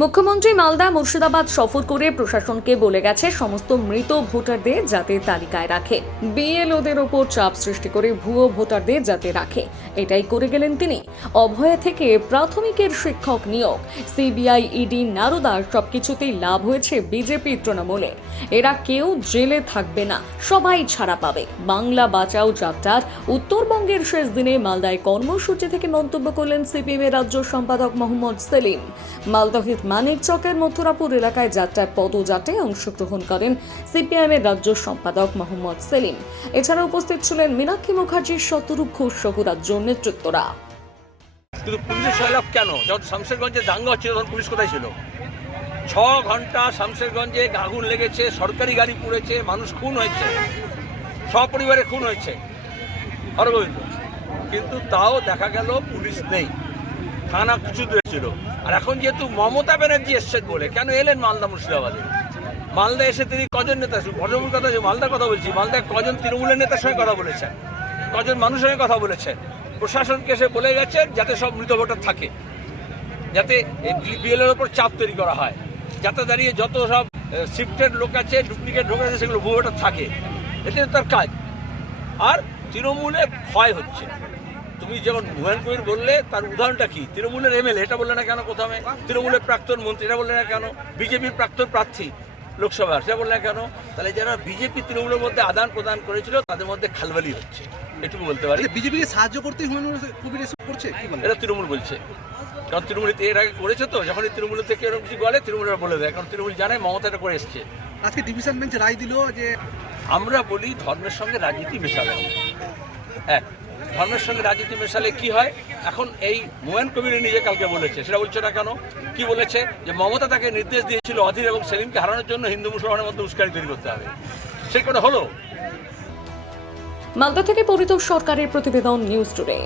মুখ্যমন্ত্রী মালদা মুর্শিদাবাদ সফর করে প্রশাসনকে বলে গেছে সমস্ত মৃত ভোটারদের যাতে তালিকায় রাখে, বিএলওদের ওপর চাপ সৃষ্টি করে ভুয়ো ভোটারদের যাতে রাখে, এটাই করে গেলেন তিনি। অভয়া থেকে প্রাথমিকের শিক্ষক নিয়োগ, সিবিআই, ইডি, নারদা সবকিছুতেই লাভ হয়েছে বিজেপি তৃণমূলের। এরা কেউ জেলে থাকবে না, সবাই ছাড়া পাবে। বাংলা বাঁচাও যাত্রার উত্তরবঙ্গের শেষ দিনে মালদায় কর্মসূচি থেকে মন্তব্য করলেন সিপিএমের রাজ্য সম্পাদক মোহাম্মদ সেলিম। মালদহের মানিকচকের মথুরাপুর এলাকায় যাত্রায় পদযাত্রায় অংশগ্রহণ করেন সিপিএমের রাজ্য সম্পাদক মোহাম্মদ সেলিম। এছাড়া উপস্থিত ছিলেন মীনাক্ষী মুখার্জির, শতরূপ ঘোষ সহ রাজ্য নেতৃত্বরা। কিন্তু পুলিশ সহায়ক কেন? যখন শামশেরগঞ্জে দাঙ্গা হচ্ছিল তখন পুলিশ কোথায় ছিল? 6 ঘন্টা শামশেরগঞ্জে আগুন লেগেছে, সরকারি গাড়ি পুড়েছে, মানুষ খুন হয়েছে, সপরিবারে খুন হয়েছে হরগোবিন্দ, কিন্তু তাও দেখা গেল পুলিশ নেই, থানা কিছু দূরে ছিল। আর এখন যেহেতু মমতা ব্যানার্জি এসছেন বলে, কেন এলেন মালদা মুর্শিদাবাদে? মালদা এসে তিনি কজন নেতা, ভদ্রমূল কথা, মালদার কথা বলছি, মালদায় কজন তৃণমূলের নেতার সঙ্গে কথা বলেছেন, কজন মানুষের সঙ্গে কথা বলেছেন, প্রশাসনকে এসে বলে গেছেন যাতে সব মৃত ভোটার থাকে, যাতে বিএলওর ওপর চাপ তৈরি করা হয়, যাতে দাঁড়িয়ে যত সব শিফটেড লোক আছে, ডুপ্লিকেট লোক আছে, সেগুলো ভুয়ো ভোটার থাকে। এতে তার কাজ। আর তৃণমূলে ভয় হচ্ছে। তুমি যেমন হুমায়ুন কবির বললে, তার উদাহরণটা কি? তৃণমূলের এমএলএ, এটা বললে না কেন? প্রথমে তৃণমূলের প্রাক্তন মন্ত্রী, এটা বললে না কেন? বিজেপির প্রাক্তন প্রার্থী লোকসভা, সেটা বললে না কেন? তাহলে যারা বিজেপি তৃণমূলের মধ্যে আদান প্রদান করেছিল, তাদের মধ্যে খালবালি হচ্ছে, এটুকু বলতে পারি। বিজেপিকে সাহায্য করতে হুমায়ুন কবির এসব করছে, এটা তৃণমূল বলছে, কারণ তৃণমূল এর আগে করেছে, তো যখনই তৃণমূল থেকে এরকম কিছু বলে, তৃণমূলরা বলে দেয়, কারণ তৃণমূল জানে মমতা এটা করে এসছে। আজকে ডিভিশন বেঞ্চ রায় দিল যে আমরা বলি ধর্মের সঙ্গে রাজনীতি মেশাবে। এক, ধর্মের সঙ্গে রাজনীতি মেশালে কি হয়? এখন এই হুমায়ুন কবির নিজে কালকে বলেছে, সেটা বলছে না কেন? কি বলেছে? যে মমতা তাকে নির্দেশ দিয়েছিল অধীর এবং সেলিমকে হারানোর জন্য হিন্দু মুসলমানের মধ্যে উস্কানি তৈরি করতে হবে। সে করে হলো। মালদা থেকে পরিতোষ সরকারের প্রতিবেদন, নিউজ টুডে।